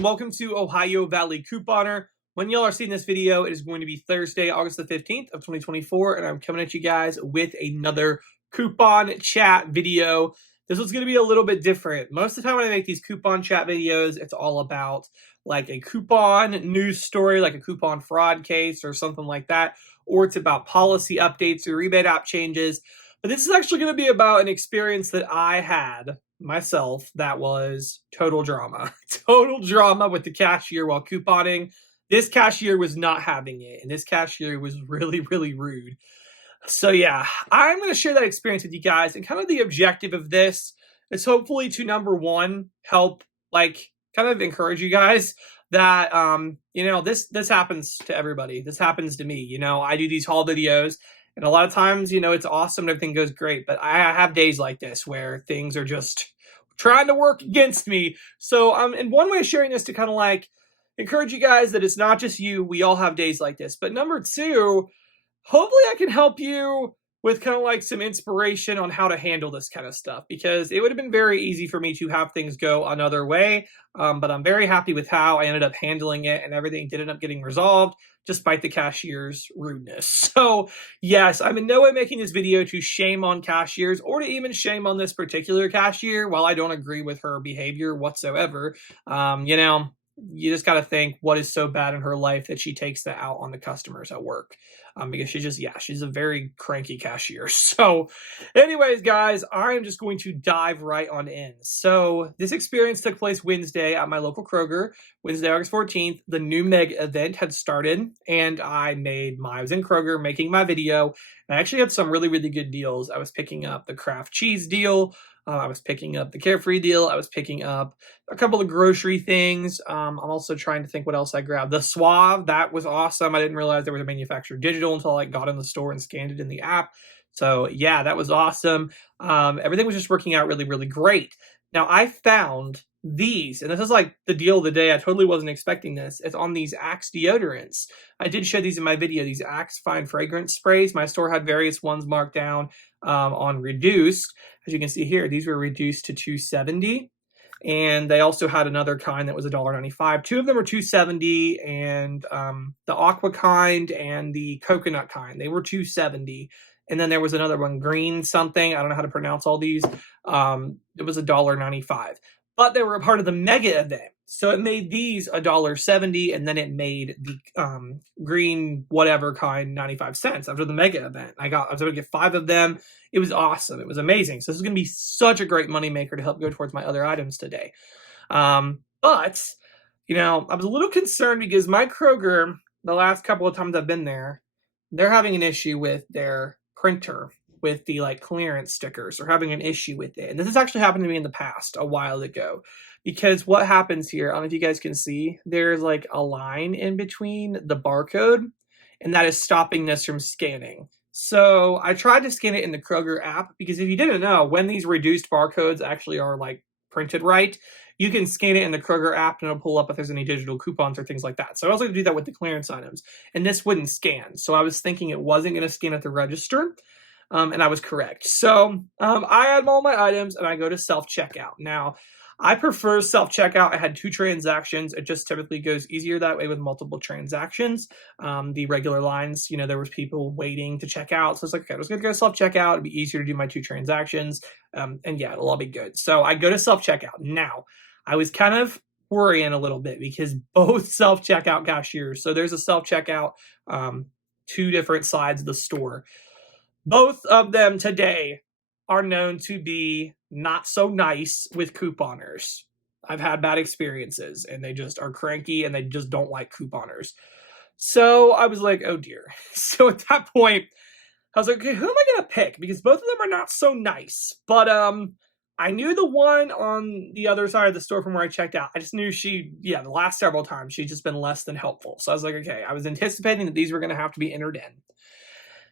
and welcome to Ohio Valley Couponer. When y'all are seeing this video, it is going to be Thursday, August the 15th of 2024, and I'm coming at you guys with another coupon chat video. This one's going to be a little bit different. Most of the time when I make these coupon chat videos, it's all about like a coupon news story, like a coupon fraud case or something like that, or it's about policy updates or rebate app changes. But this is actually going to be about an experience that I had myself that was total drama. Total drama with the cashier while couponing. This cashier was not having it, and this cashier was really, really rude. So yeah, I'm going to share that experience with you guys, and kind of the objective of this is hopefully to, number one, help like kind of encourage you guys that this happens to everybody. This happens to me. I do these haul videos, and a lot of times, it's awesome and everything goes great, but I have days like this where things are just trying to work against me. So in one way of sharing this to kind of like encourage you guys that it's not just you. We all have days like this. But number two, hopefully I can help you with kind of like some inspiration on how to handle this kind of stuff, because it would have been very easy for me to have things go another way. But I'm very happy with how I ended up handling it, and everything did end up getting resolved despite the cashier's rudeness. So yes, I'm in no way making this video to shame on cashiers or to even shame on this particular cashier. While I don't agree with her behavior whatsoever, you just got to think what is so bad in her life that she takes that out on the customers at work. Because she's a very cranky cashier. So anyways, guys, I'm just going to dive right on in. So this experience took place Wednesday at my local Kroger, Wednesday, August 14th. The new mega event had started, and I was in Kroger making my video. And I actually had some really, really good deals. I was picking up the Kraft cheese deal. I was picking up the Carefree deal. I was picking up a couple of grocery things. I'm also trying to think what else I grabbed. The Suave, that was awesome. I didn't realize there was a manufacturer digital until I got in the store and scanned it in the app. So yeah, that was awesome. Everything was just working out really, really great. Now I found these, and this is like the deal of the day. I totally wasn't expecting this. It's on these Axe deodorants. I did show these in my video, these Axe Fine Fragrance Sprays. My store had various ones marked down on reduced. As you can see here, these were reduced to $2.70. And they also had another kind that was $1.95. Two of them were $2.70, and the aqua kind and the coconut kind, they were $2.70. And then there was another one, green something. I don't know how to pronounce all these. It was $1.95. But they were a part of the mega event. So it made these $1.70, and then it made the green whatever kind 95 cents after the mega event. I was able to get 5 of them. It was awesome. It was amazing. So this is going to be such a great moneymaker to help go towards my other items today. But I was a little concerned because my Kroger, the last couple of times I've been there, they're having an issue with their printer with the like clearance stickers. They're having an issue with it. And this has actually happened to me in the past a while ago. Because what happens here, I don't know if you guys can see, there's like a line in between the barcode, and that is stopping this from scanning. So I tried to scan it in the Kroger app, because if you didn't know, when these reduced barcodes actually are like printed right, you can scan it in the Kroger app and it'll pull up if there's any digital coupons or things like that. So I was going to do that with the clearance items, and this wouldn't scan. So I was thinking it wasn't going to scan at the register. And I was correct. So I add all my items and I go to self-checkout. Now, I prefer self-checkout. I had 2 transactions. It just typically goes easier that way with multiple transactions. The regular lines, there was people waiting to check out. So it's like, okay, I was going to go self-checkout. It'd be easier to do my 2 transactions. And yeah, it'll all be good. So I go to self-checkout. Now, I was kind of worrying a little bit because both self-checkout cashiers, so there's a self-checkout, 2 different sides of the store. Both of them today are known to be not so nice with couponers. I've had bad experiences, and they just are cranky, and they just don't like couponers. So I was like, oh dear. So at that point, I was like, okay, who am I going to pick? Because both of them are not so nice. But I knew the one on the other side of the store from where I checked out. I just knew the last several times, she'd just been less than helpful. So I was like, okay, I was anticipating that these were going to have to be entered in,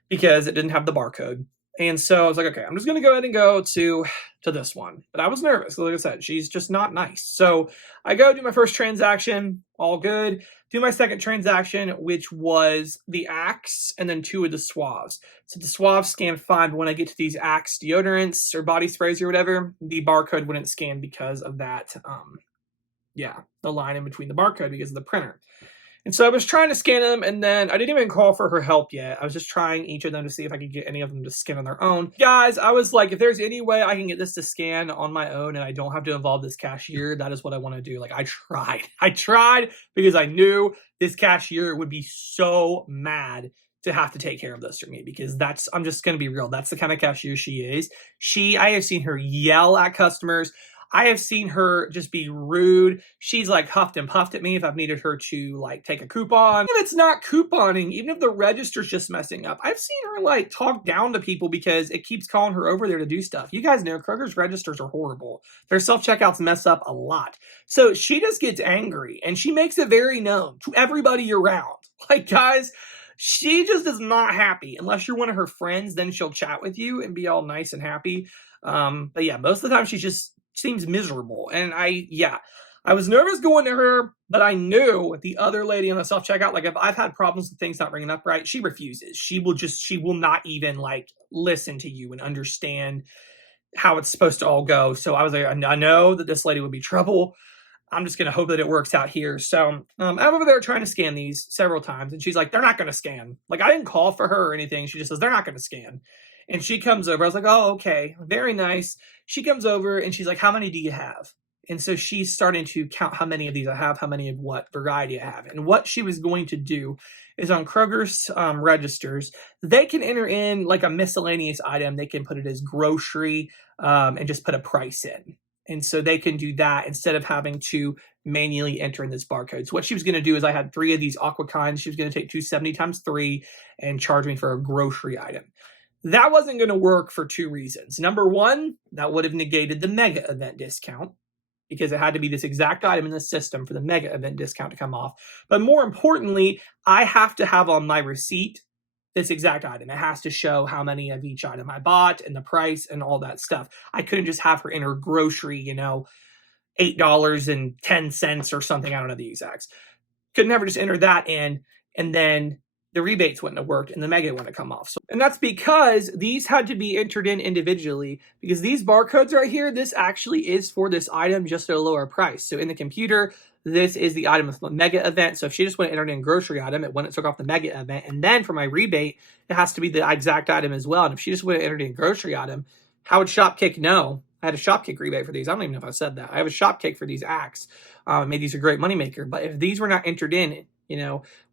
because it didn't have the barcode. And so I was like, okay, I'm just going to go ahead and go to this one. But I was nervous. Like I said, she's just not nice. So I go do my first transaction, all good. Do my second transaction, which was the Axe and then 2 of the Suaves. So the Suaves scanned fine, but when I get to these Axe deodorants or body sprays or whatever, the barcode wouldn't scan because of that the line in between the barcode because of the printer. And so I was trying to scan them, and then I didn't even call for her help yet. I was just trying each of them to see if I could get any of them to scan on their own. Guys, I was like, if there's any way I can get this to scan on my own and I don't have to involve this cashier, that is what I want to do. Like, I tried. I tried because I knew this cashier would be so mad to have to take care of this for me, because I'm just going to be real. That's the kind of cashier she is. I have seen her yell at customers. I have seen her just be rude. She's like huffed and puffed at me if I've needed her to like take a coupon. If it's not couponing, even if the register's just messing up, I've seen her like talk down to people because it keeps calling her over there to do stuff. You guys know Kroger's registers are horrible. Their self-checkouts mess up a lot. So she just gets angry and she makes it very known to everybody around. Like, guys, she just is not happy. Unless you're one of her friends, then she'll chat with you and be all nice and happy. But yeah, most of the time she just seems miserable. And I was nervous going to her, but I knew the other lady on the self-checkout, like if I've had problems with things not ringing up right, she refuses. She will not even like listen to you and understand how it's supposed to all go. So I was like, I know that this lady would be trouble. I'm just going to hope that it works out here. So I'm over there trying to scan these several times. And she's like, they're not going to scan. Like, I didn't call for her or anything. She just says, they're not going to scan. And she comes over. I was like, oh, okay. Very nice. She comes over and she's like, how many do you have? And so she's starting to count how many of these I have, how many of what variety I have. And what she was going to do is on Kroger's registers, they can enter in like a miscellaneous item. They can put it as grocery and just put a price in. And so they can do that instead of having to manually enter in this barcode. So what she was going to do is I had 3 of these aqua kinds. She was going to take 270 times 3 and charge me for a grocery item. That wasn't going to work for 2 reasons. Number one, that would have negated the mega event discount because it had to be this exact item in the system for the mega event discount to come off. But more importantly, I have to have on my receipt this exact item. It has to show how many of each item I bought and the price and all that stuff. I couldn't just have her enter grocery, $8.10 or something. I don't know the exacts. Could never just enter that in, and then the rebates wouldn't have worked and the mega wouldn't have come off. And that's because these had to be entered in individually, because these barcodes right here, this actually is for this item just at a lower price. So in the computer, this is the item of the mega event. So if she just went and entered in grocery item, it wouldn't took off the mega event. And then for my rebate, it has to be the exact item as well. And if she just went and entered in grocery item, how would Shopkick know? I had a Shopkick rebate for these. I don't even know if I said that. I have a Shopkick for these acts. Made these a great moneymaker. But if these were not entered in,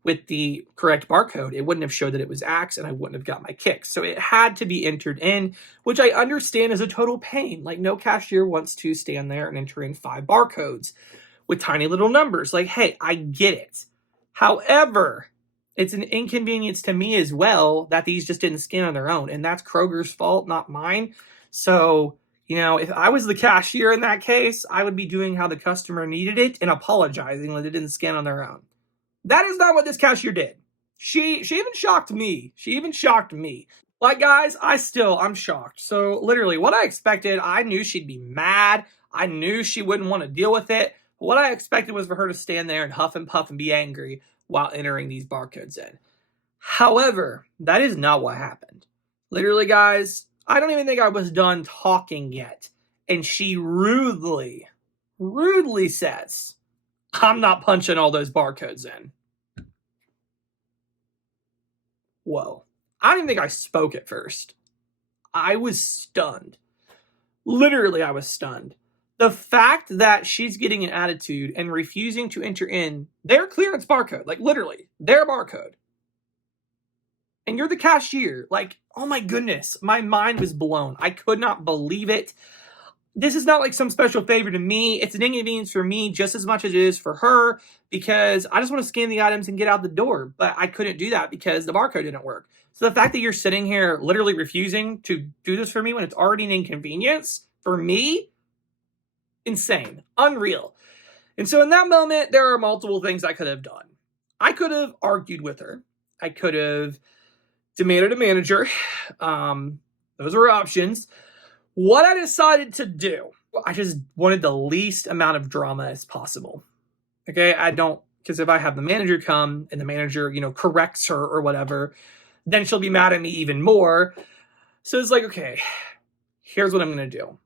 with the correct barcode, it wouldn't have showed that it was Axe and I wouldn't have got my kicks. So it had to be entered in, which I understand is a total pain. Like, no cashier wants to stand there and enter in 5 barcodes with tiny little numbers. Like, hey, I get it. However, it's an inconvenience to me as well that these just didn't scan on their own. And that's Kroger's fault, not mine. So, if I was the cashier in that case, I would be doing how the customer needed it and apologizing that it didn't scan on their own. That is not what this cashier did. She even shocked me. Like, guys, I'm shocked. So literally what I expected, I knew she'd be mad. I knew she wouldn't want to deal with it. What I expected was for her to stand there and huff and puff and be angry while entering these barcodes in. However, that is not what happened. Literally, guys, I don't even think I was done talking yet. And she rudely says, I'm not punching all those barcodes in. Whoa. I don't even think I spoke at first. I was stunned. Literally, I was stunned. The fact that she's getting an attitude and refusing to enter in their clearance barcode, like literally, their barcode, and you're the cashier, like, oh my goodness, my mind was blown. I could not believe it. This is not like some special favor to me. It's an inconvenience for me just as much as it is for her, because I just want to scan the items and get out the door. But I couldn't do that because the barcode didn't work. So the fact that you're sitting here literally refusing to do this for me when it's already an inconvenience for me, insane, unreal. And so in that moment, there are multiple things I could have done. I could have argued with her. I could have demanded a manager. Those were options. What I decided to do, I just wanted the least amount of drama as possible. Okay, because if I have the manager come and the manager, corrects her or whatever, then she'll be mad at me even more. So it's like, okay, here's what I'm going to do.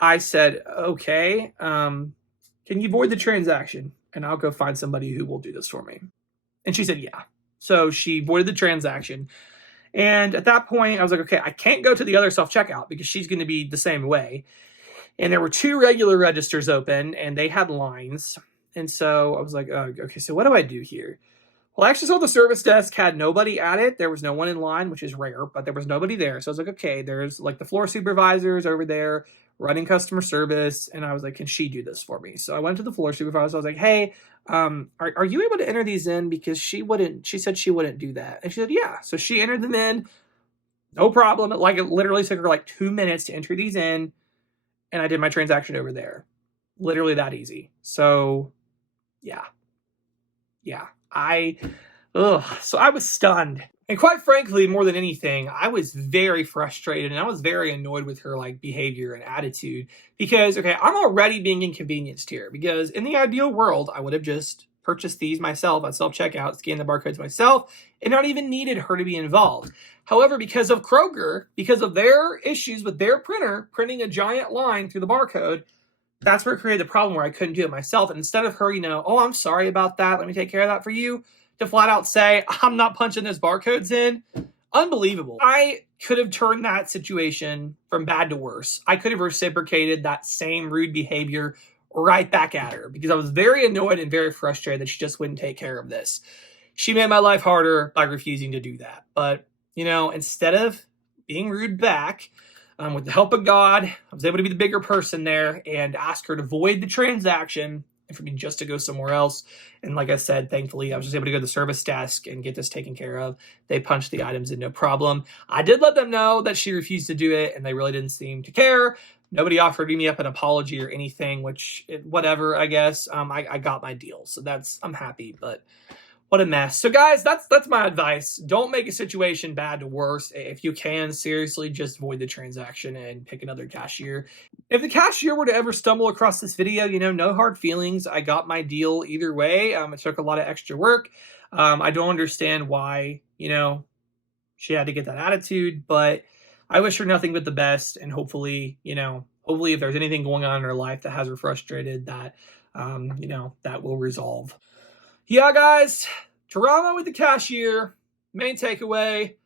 I said, okay, can you void the transaction? And I'll go find somebody who will do this for me. And she said, yeah. So she voided the transaction. And at that point, I was like, okay, I can't go to the other self-checkout because she's going to be the same way. And there were 2 regular registers open, and they had lines. And so I was like, oh, okay, so what do I do here? Well, I actually saw the service desk had nobody at it. There was no one in line, which is rare, but there was nobody there. So I was like, okay, there's like the floor supervisors over there running customer service. And I was like, can she do this for me? So I went to the floor supervisor. I was like, hey, are you able to enter these in? Because she said she wouldn't do that. And she said, yeah. So she entered them in. No problem. It literally took her like 2 minutes to enter these in. And I did my transaction over there. Literally that easy. So yeah. So I was stunned. And quite frankly, more than anything, I was very frustrated and I was very annoyed with her like behavior and attitude because, okay, I'm already being inconvenienced here because in the ideal world, I would have just purchased these myself at self-checkout, scanned the barcodes myself, and not even needed her to be involved. However, because of Kroger, because of their issues with their printer printing a giant line through the barcode, that's where it created the problem where I couldn't do it myself. And instead of her, oh, I'm sorry about that, let me take care of that for you, to flat out say, I'm not punching those barcodes in. Unbelievable. I could have turned that situation from bad to worse. I could have reciprocated that same rude behavior right back at her because I was very annoyed and very frustrated that she just wouldn't take care of this. She made my life harder by refusing to do that. But, instead of being rude back, with the help of God, I was able to be the bigger person there and ask her to void the transaction and for me just to go somewhere else. And like I said, thankfully, I was just able to go to the service desk and get this taken care of. They punched the items in, no problem. I did let them know that she refused to do it, and they really didn't seem to care. Nobody offered me up an apology or anything, whatever, I guess. I got my deal, so I'm happy, but what a mess. So guys, that's my advice. Don't make a situation bad to worse. If you can, seriously, just void the transaction and pick another cashier. If the cashier were to ever stumble across this video, no hard feelings. I got my deal either way. It took a lot of extra work. I don't understand why, she had to get that attitude, but I wish her nothing but the best. And hopefully if there's anything going on in her life that has her frustrated, that, that will resolve. Yeah, guys, drama with the cashier. Main takeaway,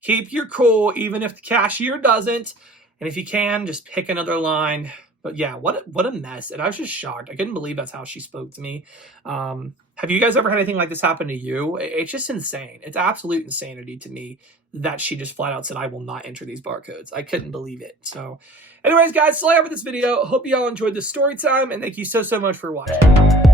keep your cool even if the cashier doesn't. And if you can, just pick another line. But yeah, what a mess. And I was just shocked. I couldn't believe that's how she spoke to me. Have you guys ever had anything like this happen to you? It's just insane. It's absolute insanity to me that she just flat out said, I will not enter these barcodes. I couldn't believe it. So anyways, guys, so I have with this video. Hope you all enjoyed this story time. And thank you so much for watching.